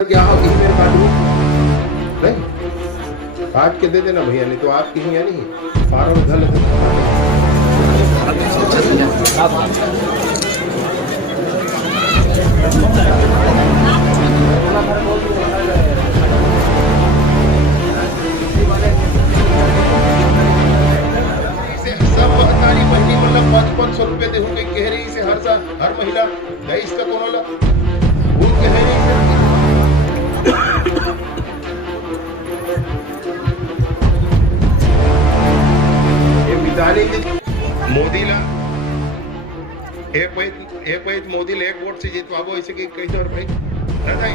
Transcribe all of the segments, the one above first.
क्या होगी मेरे काट नहीं काट के दे देना भैया, नहीं तो आपकी ही है नहीं फार्म गलत सब महतारी महीने मतलब 500 रुपये दे होंगे कह रही से हर साल हर महीना गई इसका कौन वाला वो कह रही से मोदीला एक वैत मोदीला एक वोट से जितवाबो ऐसे कि कैसे और भाई ना भाई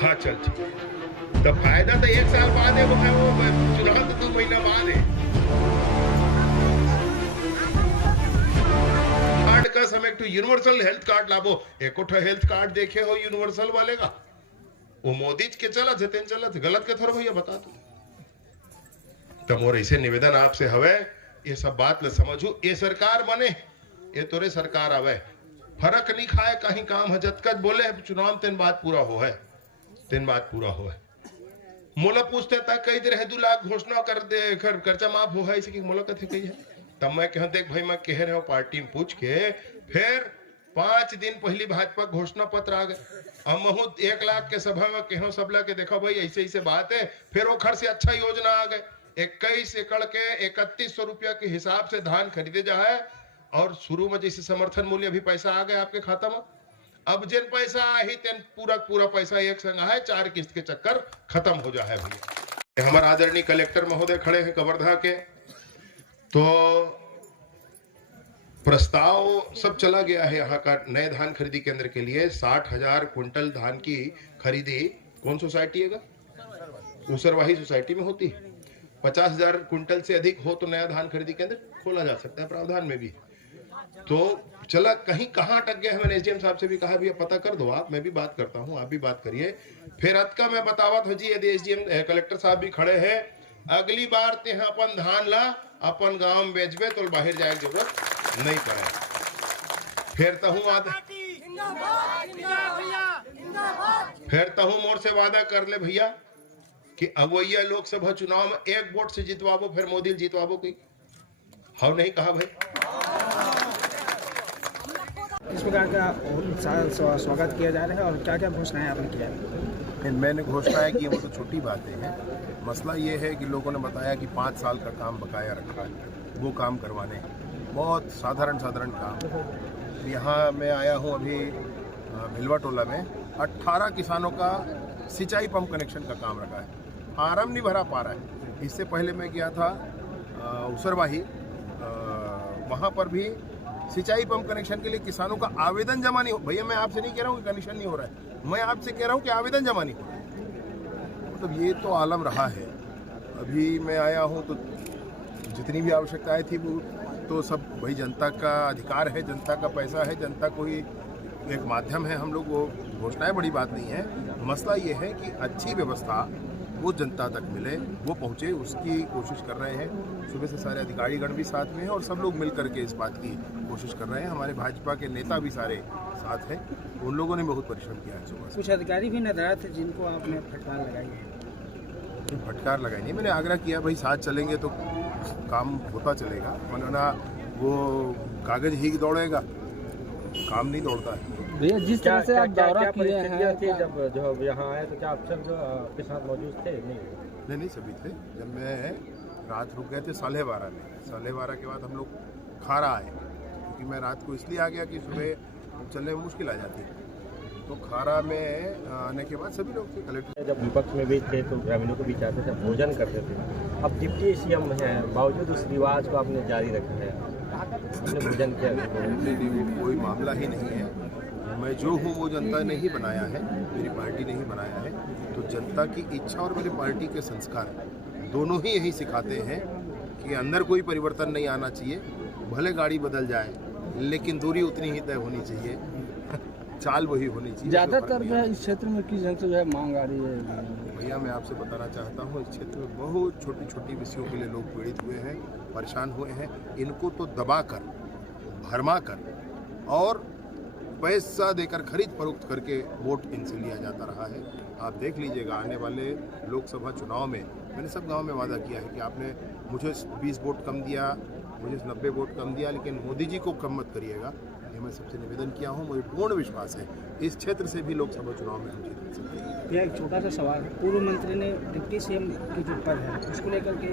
हाँ चल तो फायदा तो 1 साल बाद है, वो चुनाव तो 2 महीना बाद है। कार्ड का समय तो यूनिवर्सल हेल्थ कार्ड लाबो एको हेल्थ कार्ड देखे हो यूनिवर्सल वाले का वो मोदी के चला जतेन चला गलत के थोड़ा भैया बता तू तो मोर ऐसे निवेदन आपसे हवे ये सब बात ल समझू ये सरकार बने ये तोरे सरकार आवे फर्क नहीं खाए कहीं काम है जतकत बोले चुनाव तेन बात पूरा हो है तेन बात पूरा हो है मोला पूछते तक कई देर है 2 लाख घोषणा कर दे खर्चा माफ हो है इसी की मोला कथी कही है तब मैं कह देख भाई मैं कह रहा हूँ पार्टी में पूछ के फिर 5 दिन पहली भाजपा घोषणा पत्र आ गए अब महू 1 लाख के सभा में कहो सबला के देखो भाई ऐसे ऐसे बात है फिर वो खर्च से अच्छा योजना आ गए 21 एकड़ के 3100 रुपया के हिसाब से धान खरीदे जा है और शुरू में जैसे समर्थन मूल्य अभी पैसा आ गया आपके खाता में अब जिन पैसा ही तेन पूरा पैसा एक संग है 4 किस्त के चक्कर खत्म हो जाए भैया। हमारे आदरणीय कलेक्टर महोदय खड़े हैं कवर्धा के तो प्रस्ताव सब चला गया है यहाँ का नए धान खरीदी केंद्र के लिए 60,000 क्विंटल धान की खरीदी कौन सोसाइटी है उसरवाही सोसाइटी में होती है 50,000 क्विंटल से अधिक हो तो नया धान खरीदी केंद्र खोला जा सकता है प्रावधान में भी तो चला कहीं कहाँ अटक गया है मैंने एसडीएम साहब से भी कहा भैया पता कर दो आप मैं भी बात करता हूँ आप भी बात करिए फिर अत का मैं बतावत हो जी यदि एसडीएम कलेक्टर साहब भी खड़े हैं अगली बार ते अपन धान ला अपन गांव में बेचबे तो बाहर जाए की जरूरत नहीं पड़े फिर तहु मोर से वादा कर ले भैया कि अवैया लोकसभा चुनाव में 1 वोट से जितवाबो फिर मोदी जितवाबो की हाउ नहीं कहा भाई इस प्रकार का स्वागत किया जा रहा है और क्या क्या घोषणाएं आपने किया है? मैंने घोषणा की वो तो छोटी बातें हैं मसला ये है कि लोगों ने बताया कि 5 साल का काम बकाया रखा है वो काम करवाने बहुत साधारण काम यहाँ मैं आया हूँ अभी भिलवा टोला में 18 किसानों का सिंचाई पंप कनेक्शन का काम रखा है फार्म नहीं भरा पा रहा है। इससे पहले मैं गया था उसरवाही वहाँ पर भी सिंचाई पंप कनेक्शन के लिए किसानों का आवेदन जमा नहीं हो भैया मैं आपसे नहीं कह रहा हूँ कि कनेक्शन नहीं हो रहा है मैं आपसे कह रहा हूँ कि आवेदन जमा नहीं हो रहा है मतलब ये तो आलम रहा है। अभी मैं आया हूँ तो जितनी भी आवश्यकताएं थी वो तो सब भाई जनता का अधिकार है जनता का पैसा है जनता को ही एक माध्यम है हम लोग वो घोषणाएं बड़ी बात नहीं है मसला ये है कि अच्छी व्यवस्था वो जनता तक मिले वो पहुँचे उसकी कोशिश कर रहे हैं। सुबह से सारे अधिकारीगण भी साथ में हैं और सब लोग मिल करके इस बात की कोशिश कर रहे हैं। हमारे भाजपा के नेता भी सारे साथ हैं उन लोगों ने बहुत परिश्रम किया है सुबह से। कुछ अधिकारी भी नजर आए थे जिनको आपने फटकार लगाई है? फटकार लगाई नहीं मैंने आग्रह किया भाई साथ चलेंगे तो काम होता चलेगा वरना वो कागज ही दौड़ेगा काम नहीं दौड़ता है। भैया जिस तरह से आप दौरा किए हैं जब जो यहाँ आए तो क्या आप सब जो आपके साथ मौजूद थे? नहीं सभी थे। जब मैं रात रुक गए थे 12:30 में 12:30 के बाद हम लोग खारा आए क्योंकि मैं रात को इसलिए आ गया कि सुबह चलने में मुश्किल आ जाती तो खारा में आने के बाद सभी लोग थे। कलेक्टर जब विपक्ष में भी थे तो ग्रामीणों को भी चाहते थे भोजन करते थे अब डिप्टी सीएम हैं बावजूद उस रिवाज को आपने जारी रखा है आपने भोजन किया कोई मामला ही नहीं है। मैं जो हूँ वो जनता ने ही बनाया है मेरी पार्टी ने ही बनाया है तो जनता की इच्छा और मेरी पार्टी के संस्कार दोनों ही यही सिखाते हैं कि अंदर कोई परिवर्तन नहीं आना चाहिए भले गाड़ी बदल जाए लेकिन दूरी उतनी ही तय होनी चाहिए चाल वही होनी चाहिए। ज्यादातर जो है इस क्षेत्र में किस ढंग से जो है मांग आ रही है? भैया मैं आपसे बताना चाहता हूँ इस क्षेत्र में बहुत छोटी छोटी विषयों के लिए लोग पीड़ित हुए हैं परेशान हुए हैं इनको तो दबा कर भरमा कर और पैसा देकर खरीद फरोख्त करके वोट इनसे लिया जाता रहा है। आप देख लीजिएगा आने वाले लोकसभा चुनाव में मैंने सब गांव में वादा किया है कि आपने मुझे 20 वोट कम दिया, मुझे 90 वोट कम दिया, लेकिन मोदी जी को कम मत करिएगा। ये मैं सबसे निवेदन किया हूँ। मुझे पूर्ण विश्वास है इस क्षेत्र से भी लोकसभा चुनाव में हम जीत सकते हैं। भैया एक छोटा सा सवाल, पूर्व मंत्री ने डिप्टी सीएम की जो पद है उसको लेकर के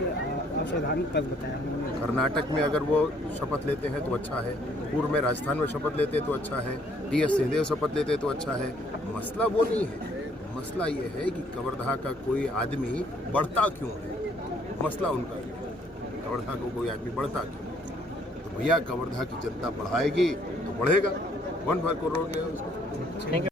अवैधानिक पद बताया उन्होंने। कर्नाटक में अगर वो शपथ लेते हैं तो अच्छा है, पूर्व में राजस्थान में शपथ लेते हैं तो अच्छा है, टी.एस. सिंहदेव शपथ लेते हैं तो अच्छा है। मसला वो नहीं है, मसला ये है कि कवर्धा का कोई आदमी बढ़ता क्यों है, मसला उनका ये है। कवर्धा को कोई आदमी बढ़ता क्यों, तो भैया कवर्धा की जनता बढ़ाएगी तो बढ़ेगा, 1 करोड़ गया उसको।